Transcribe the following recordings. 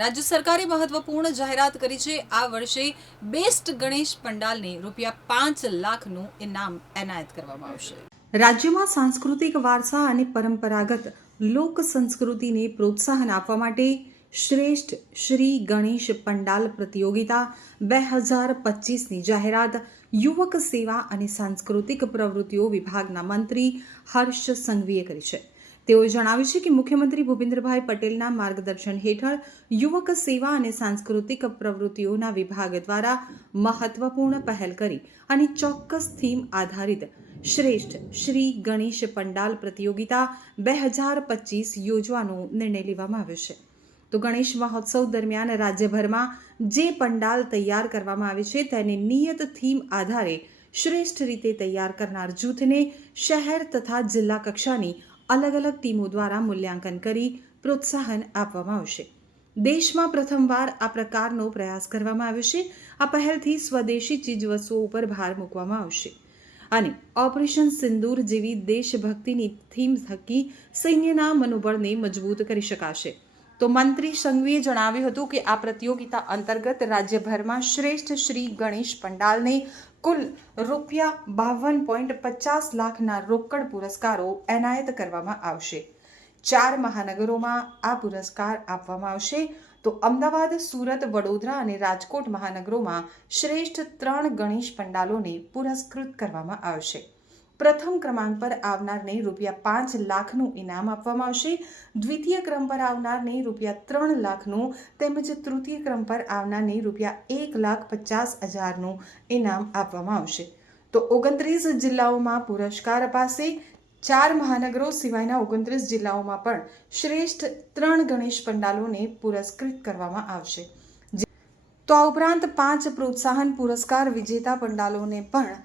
રાજ્ય સરકારે મહત્વપૂર્ણ જાહેરાત કરી છે. આ વર્ષે બેસ્ટ ગણેશ પંડાલને રૂપિયા પાંચ લાખનું ઇનામ એનાયત કરવામાં આવશે. રાજ્યમાં સાંસ્કૃતિક વારસા અને પરંપરાગત લોક સંસ્કૃતિને પ્રોત્સાહન આપવા માટે શ્રેષ્ઠ શ્રી ગણેશ પંડાલ પ્રતિયોગિતા બે હજાર પચીસની જાહેરાત યુવક સેવા અને સાંસ્કૃતિક પ્રવૃત્તિઓ વિભાગના મંત્રી હર્ષ સંઘવીએ કરી છે. તેઓએ જણાવ્યું છે કે મુખ્યમંત્રી ભૂપેન્દ્રભાઈ પટેલના માર્ગદર્શન હેઠળ યુવક સેવા અને સાંસ્કૃતિક પ્રવૃત્તિઓના વિભાગ દ્વારા મહત્વપૂર્ણ પહેલ કરી અને ચોક્કસ થીમ આધારિત શ્રેષ્ઠ શ્રી ગણેશ પંડાલ પ્રતિયોગિતા બે હજાર પચીસ યોજવાનો નિર્ણય લેવામાં આવ્યો છે. તો ગણેશ મહોત્સવ દરમિયાન રાજ્યભરમાં જે પંડાલ તૈયાર કરવામાં આવે છે તેને નિયત થીમ આધારે શ્રેષ્ઠ રીતે તૈયાર કરનાર જૂથને શહેર તથા જિલ્લા કક્ષાની અલગ અલગ ટીમો દ્વારા મૂલ્યાંકન કરી પ્રોત્સાહન આપવામાં આવશે. દેશમાં પ્રથમવાર આ પ્રકારનો પ્રયાસ કરવામાં આવ્યો છે. આ પહેલથી સ્વદેશી ચીજવસ્તુઓ ઉપર ભાર મૂકવામાં આવશે. અને ઓપરેશન સિંદૂર જેવી દેશભક્તિની થીમ થકી સૈન્યના મનોબળને મજબૂત કરી શકાશે. તો મંત્રી સંઘવીએ જણાવ્યું હતું કે આ પ્રતિયોગિતા અંતર્ગત રાજ્યભરમાં શ્રેષ્ઠ શ્રી ગણેશ પંડાલને કુલ રૂપિયા બાવન પોઈન્ટ પચાસ લાખના રોકડ પુરસ્કારો એનાયત કરવામાં આવશે. ચાર મહાનગરોમાં આ પુરસ્કાર આપવામાં આવશે. તો અમદાવાદ, સુરત, વડોદરા અને રાજકોટ મહાનગરોમાં શ્રેષ્ઠ ત્રણ ગણેશ પંડાલોને પુરસ્કૃત કરવામાં આવશે. પ્રથમ ક્રમાંક પર આવનારને રૂપિયા પાંચ લાખનું ઇનામ આપવામાં આવશે. દ્વિતીય ક્રમ પર આવનારને રૂપિયા ત્રણ લાખનું તેમજ તૃતીય ક્રમ પર આવનારને રૂપિયા એક લાખ પચાસ હજારનું ઇનામ આપવામાં આવશે. તો ઓગણત્રીસ જિલ્લાઓમાં પુરસ્કાર અપાશે. ચાર મહાનગરો સિવાયના ઓગણત્રીસ જિલ્લાઓમાં પણ શ્રેષ્ઠ ત્રણ ગણેશ પંડાલોને પુરસ્કૃત કરવામાં આવશે. તો આ ઉપરાંત પાંચ પ્રોત્સાહન પુરસ્કાર વિજેતા પંડાલોને પણ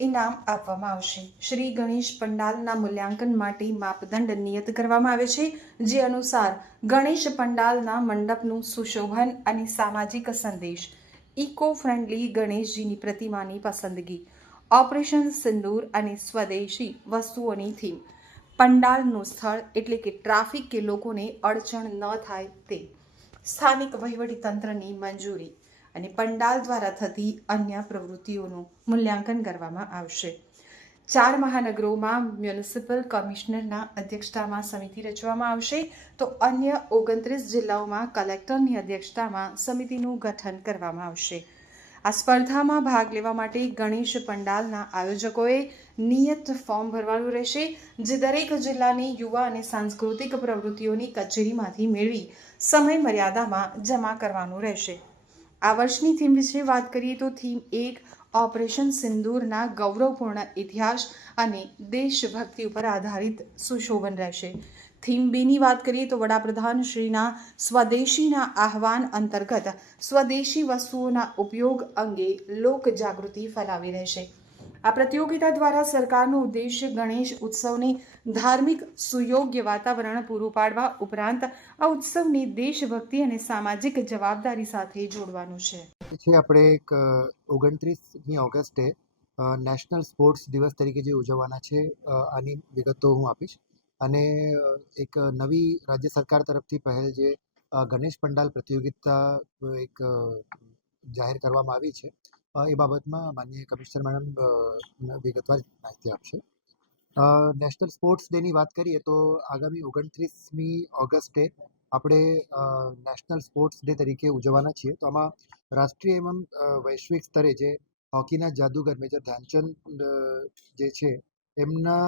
ઇનામ આપવામાં આવશે. શ્રી ગણેશ પંડાલના મૂલ્યાંકન માટે માપદંડ નિયત કરવામાં આવે છે, જે અનુસાર ગણેશ પંડાલના મંડપનું સુશોભન અને સામાજિક સંદેશ ઇકો ફ્રેન્ડલી ગણેશજીની પ્રતિમાની પસંદગી, ઓપરેશન સિંદૂર અને સ્વદેશી વસ્તુઓની થીમ. પંડાલનું સ્થળ એટલે કે ટ્રાફિક કે લોકોને અડચણ ન થાય તે. સ્થાનિક વહીવટીતંત્રની મંજૂરી. અને પંડાલ દ્વારા થતી અન્ય પ્રવૃત્તિઓનું મૂલ્યાંકન કરવામાં આવશે. ચાર મહાનગરોમાં મ્યુનિસિપલ કમિશનરના અધ્યક્ષતામાં સમિતિ રચવામાં આવશે. તો અન્ય ઓગણત્રીસ જિલ્લાઓમાં કલેક્ટરની અધ્યક્ષતામાં સમિતિનું ગઠન કરવામાં આવશે. આ સ્પર્ધામાં ભાગ લેવા માટે ગણેશ પંડાલના આયોજકોએ નિયત ફોર્મ ભરવાનું રહેશે, જે દરેક જિલ્લાની યુવા અને સાંસ્કૃતિક પ્રવૃત્તિઓની કચેરીમાંથી મેળવી સમય મર્યાદામાં જમા કરવાનું રહેશે. આ વર્ષની થીમ વિશે વાત કરીએ તો થીમ એક, ઓપરેશન સિંદૂરના ગૌરવપૂર્ણ ઇતિહાસ અને દેશભક્તિ ઉપર આધારિત સુશોભન રહેશે. થીમ બેની વાત કરીએ તો વડાપ્રધાન શ્રીના સ્વદેશીના આહવાન અંતર્ગત સ્વદેશી વસ્તુઓના ઉપયોગ અંગે લોક જાગૃતિ ફેલાવી રહેશે. આ પ્રતિયોગિતા દ્વારા સરકારનો ઉદ્દેશ્ય ગણેશ ઉત્સવને ધાર્મિક સુયોગ્ય વાતાવરણ પૂરું પાડવા ઉપરાંત આ ઉત્સવની દેશભક્તિ અને સામાજિક જવાબદારી સાથે જોડવાનું છે. પછી આપણે એક ઓગણત્રીસમી ઓગસ્ટે નેશનલ સ્પોર્ટ્સ દિવસ તરીકે જે ઉજવવાના છે આની વિગતો હું આપીશ. અને એક નવી રાજ્ય સરકાર તરફથી પહેલ જે ગણેશ પંડાલ પ્રતિયોગિતા એક જાહેર કરવામાં આવી છે. એ બાબતમાં માનનીય કમિશનર મેડમ વિગતવાર માહિતી આપશે. નેશનલ સ્પોર્ટ્સ ડેની વાત કરીએ તો આગામી ઓગણત્રીસમી ઓગસ્ટે આપણે નેશનલ સ્પોર્ટ્સ ડે તરીકે ઉજવવાના છીએ. તો આમાં રાષ્ટ્રીય એવં વૈશ્વિક સ્તરે જે હોકીના જાદુગર મેજર ધ્યાનચંદ જે છે, એમના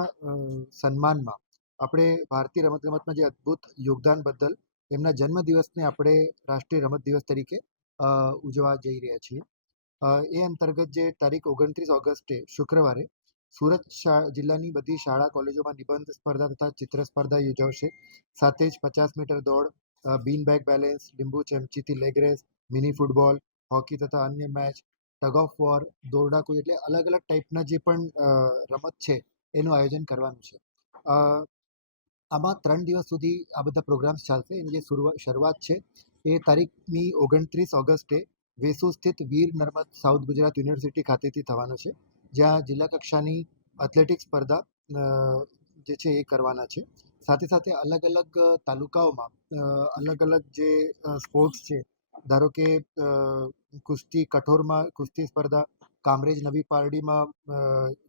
સન્માનમાં આપણે ભારતીય રમતગમતમાં જે અદ્ભુત યોગદાન બદલ એમના જન્મદિવસને આપણે રાષ્ટ્રીય રમત દિવસ તરીકે ઉજવવા જઈ રહ્યા છીએ. એ અંતર્ગત જે તારીખ ઓગણત્રીસ ઓગસ્ટે શુક્રવારે સુરત જિલ્લાની બધી શાળા કોલેજોમાં નિબંધ સ્પર્ધા તથા ચિત્ર સ્પર્ધા યોજાશે. સાથે જ પચાસ મીટર દોડ બીન બેગ બેલેન્સ, લીંબુ ચમચીથી leg race, mini football, hockey તથા અન્ય મેચ, ટગ ઓફ વોર દોરડા કૂદ એટલે અલગ અલગ ટાઈપના જે પણ રમત છે એનું આયોજન કરવાનું છે. આમાં ત્રણ દિવસ સુધી આ બધા પ્રોગ્રામ્સ ચાલશે. એની જે શરૂઆત છે એ તારીખની ઓગણત્રીસ ઓગસ્ટે વેસુ સ્થિત વીર નર્મદ સાઉથ ગુજરાત યુનિવર્સિટી ખાતેથી થવાનો છે, જ્યાં જિલ્લા કક્ષાની એથ્લેટિક સ્પર્ધા જે છે એ કરવાના છે. સાથે સાથે અલગ અલગ તાલુકાઓમાં અલગ અલગ જે સ્પોર્ટ્સ છે, ધારો કે કુસ્તી કઠોરમાં કુસ્તી સ્પર્ધા, કામરેજ નવી પારડીમાં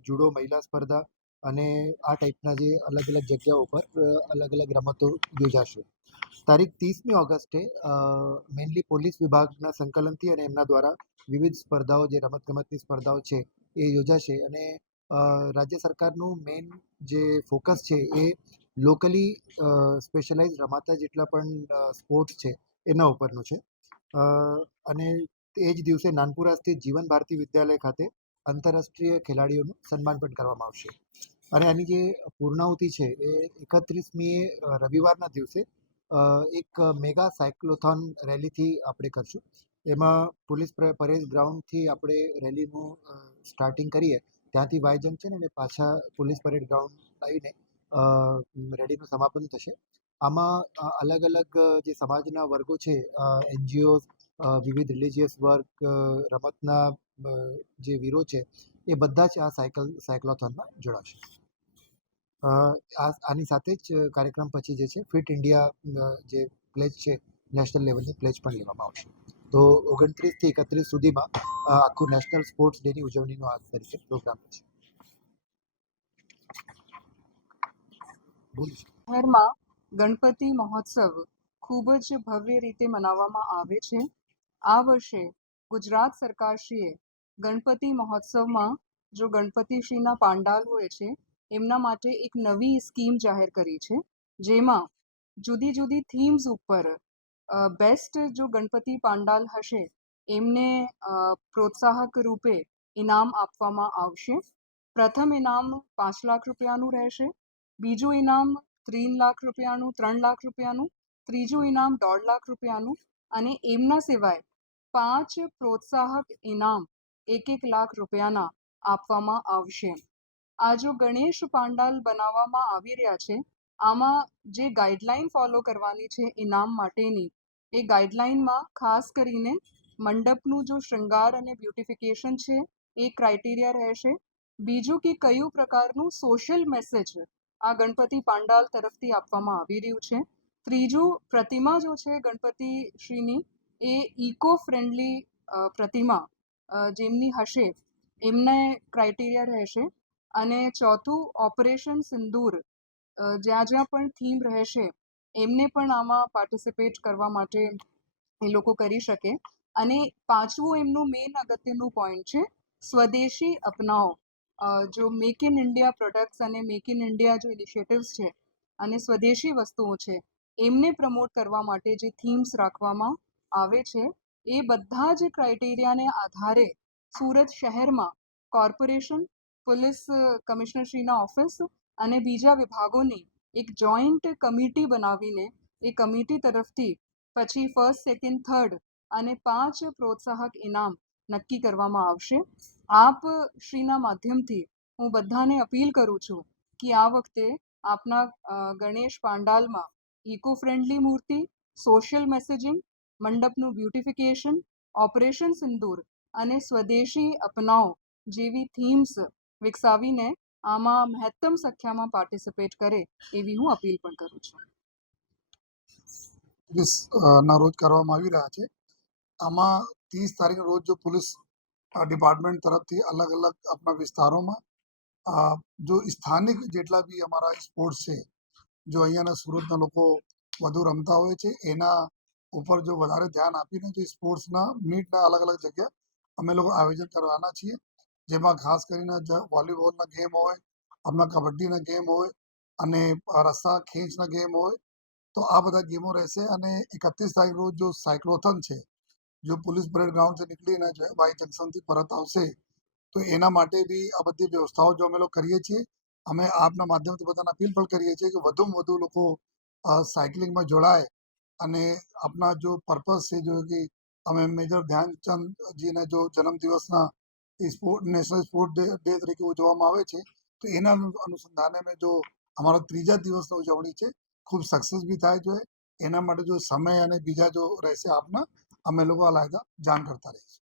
જુડો મહિલા સ્પર્ધા અને આ ટાઈપના જે અલગ અલગ જગ્યાઓ પર અલગ અલગ રમતો યોજાશે. તારીખ ત્રીસમી ઓગસ્ટે મેઇનલી પોલીસ વિભાગના સંકલનથી અને એમના દ્વારા વિવિધ સ્પર્ધાઓ, જે રમતગમતની સ્પર્ધાઓ છે, એ યોજાશે. અને રાજ્ય સરકારનું મેઇન જે ફોકસ છે એ લોકલી સ્પેશિયલાઇઝ રમાતા જેટલા પણ સ્પોર્ટ્સ છે, એના ઉપરનું છે. અને એ જ દિવસે નાનપુરા સ્થિત જીવન ભારતી વિદ્યાલય ખાતે આંતરરાષ્ટ્રીય ખેલાડીઓનું સન્માન પણ કરવામાં આવશે. અને આની જે પૂર્ણાહુતિ છે એ એકત્રીસમીએ રવિવારના દિવસે એક મેગા સાયક્લોથોન રેલીથી આપણે કરશું. એમાં પોલીસ પરેડ ગ્રાઉન્ડથી આપણે રેલીનું સ્ટાર્ટિંગ કરીએ. ત્યાંથી વાય જંકશન અને પાછા પોલીસ પરેડ ગ્રાઉન્ડ લાવીને રેલીનું સમાપન થશે. આમાં અલગ અલગ જે સમાજના વર્ગો છે એનજીઓ વિવિધ રિલિજિયસ વર્ગ રમતના જે વીરો છે એ બધા જ આ સાયકલ, સાયક્લોથોનમાં જોડાશે. આની સાથે જ કાર્યક્રમ પછી જે છે, ફિટ ઇન્ડિયા જે પ્લેજ છે, નેશનલ લેવલની પ્લેજ પણ લેવામાં આવશે. તો ઓગણત્રીસથી એકત્રીસ સુધીમાં આખું નેશનલ સ્પોર્ટ્સ ડેની ઉજવણીનો આ તરીકે પ્રોગ્રામ છે. શહેરમાં ગણપતિ મહોત્સવ ખૂબ જ ભવ્ય રીતે મનાવવામાં આવે છે. આ વર્ષે ગુજરાત સરકારશ્રીએ ગણપતિ મહોત્સવમાં જો ગણપતિશ્રીના પાંડાલ હોય છે, એમના માટે એક નવી સ્કીમ જાહેર કરી છે, જેમાં જુદી જુદી થીમ્સ ઉપર બેસ્ટ જો ગણપતિ પાંડાલ હશે, એમને પ્રોત્સાહક રૂપે ઇનામ આપવામાં આવશે. પ્રથમ ઇનામ પાંચ લાખ રૂપિયાનું રહેશે, બીજું ઇનામ ત્રણ લાખ રૂપિયાનું, ત્રણ લાખ રૂપિયાનું, ત્રીજું ઇનામ દોઢ લાખ રૂપિયાનું અને એમના સિવાય પાંચ પ્રોત્સાહક ઇનામ એક એક લાખ રૂપિયાના આપવામાં આવશે. આ જો ગણેશ પાંડાલ બનાવવામાં આવી રહ્યા છે, આમાં જે ગાઈડલાઈન ફોલો કરવાની છે ઇનામ માટેની. એ ગાઈડલાઈનમાં ખાસ કરીને મંડપનું જો શૃંગાર અને બ્યુટિફિકેશન છે એ ક્રાઇટેરિયા રહેશે. બીજું કે કયું પ્રકારનું સોશિયલ મેસેજ આ ગણપતિ પાંડાલ તરફથી આપવામાં આવી રહ્યું છે. ત્રીજું, પ્રતિમા જો છે ગણપતિ શ્રીની એ ઇકો ફ્રેન્ડલી પ્રતિમા જેમની હશે, એમને ક્રાઇટેરિયા રહેશે. અને ચોથું ઓપરેશન સિંદૂર. જ્યાં જ્યાં પણ થીમ રહેશે, એમને પણ આમાં પાર્ટિસિપેટ કરવા માટે એ લોકો કરી શકે. અને પાંચમું, એમનું મેઇન અગત્યનું પોઈન્ટ છે, સ્વદેશી અપનાવો. જો મેક ઇન ઇન્ડિયા પ્રોડક્ટ્સ અને મેક ઇન ઇન્ડિયા જો ઇનિશિયેટિવ્સ છે, અને સ્વદેશી વસ્તુઓ છે, એમને પ્રમોટ કરવા માટે જે થીમ્સ રાખવામાં આવે છે એ બધા જ ક્રાઇટેરિયાને આધારે સુરત શહેરમાં કોર્પોરેશન પોલીસ કમિશનરશ્રીના ઓફિસ અને બીજા વિભાગોની એક જોઈન્ટ કમિટી બનાવીને એ કમિટી તરફથી પછી ફર્સ્ટ સેકન્ડ થર્ડ અને પાંચ પ્રોત્સાહક ઇનામ નક્કી કરવામાં આવશે. આપ શ્રીના માધ્યમથી હું બધાને અપીલ કરું છું કે આ વખતે આપના ગણેશ પાંડાલમાં ઇકો ફ્રેન્ડલી મૂર્તિ સોશિયલ મેસેજિંગ મંડપનું બ્યુટિફિકેશન ઓપરેશન સિંદૂર અને સ્વદેશી અપનાઓ જેવી થીમ્સ વિકસાવીને આમાં મહત્તમ સંખ્યામાં પાર્ટિસિપેટ કરે એવી હું અપીલ પણ કરું છું. ના રોજ કરવામાં આવી રહ્યા છે. આમાં ત્રીસ તારીખ રોજ જો પોલીસ ડિપાર્ટમેન્ટ તરફથી અલગ અલગ આપણા વિસ્તારોમાં જો સ્થાનિક જેટલા બી અમારા સ્પોર્ટ્સ છે, જો અહીંયાના સુરતના લોકો વધુ રમતા હોય છે, એના ઉપર જો વધારે ધ્યાન આપીને જે સ્પોર્ટ્સના મીટના અલગ અલગ જગ્યા અમે લોકો આયોજન કરવાના છીએ. જેમાં ખાસ કરીને વોલીબોલના ગેમ હોય હમણાં કબડ્ડીના ગેમ હોય અને રસ્તા ખેંચના ગેમ હોય, તો આ બધા ગેમો રહેશે અને એકત્રીસ તારીખ રોજ જો સાયક્લોથન છે, જો પોલીસ પરેડ ગ્રાઉન્ડથી નીકળીને જો વાઈ જંકશનથી પરત આવશે, તો એના માટે બી આ બધી વ્યવસ્થાઓ જો અમે લોકો કરીએ છીએ, અમે આપના માધ્યમથી બધાને અપીલ પણ કરીએ છીએ કે વધુમાં વધુ લોકો સાયકલિંગમાં જોડાય અને આપના જો પર્પઝ છે, જો કે અમે મેજર ધ્યાનચંદજીને જો જન્મદિવસના સ્પોર્ટ નેશનલ સ્પોર્ટ ડે તરીકે ઉજવવામાં આવે છે, તો એના અનુ- અનુસંધાને મેં જો અમારા ત્રીજા દિવસની ઉજવણી છે, ખૂબ સક્સેસ બી થાય જોઈએ એના માટે જો સમય અને બીજા જો રહેશે આપના, અમે લોકો અલાયદા જાણ કરતા રહીશું.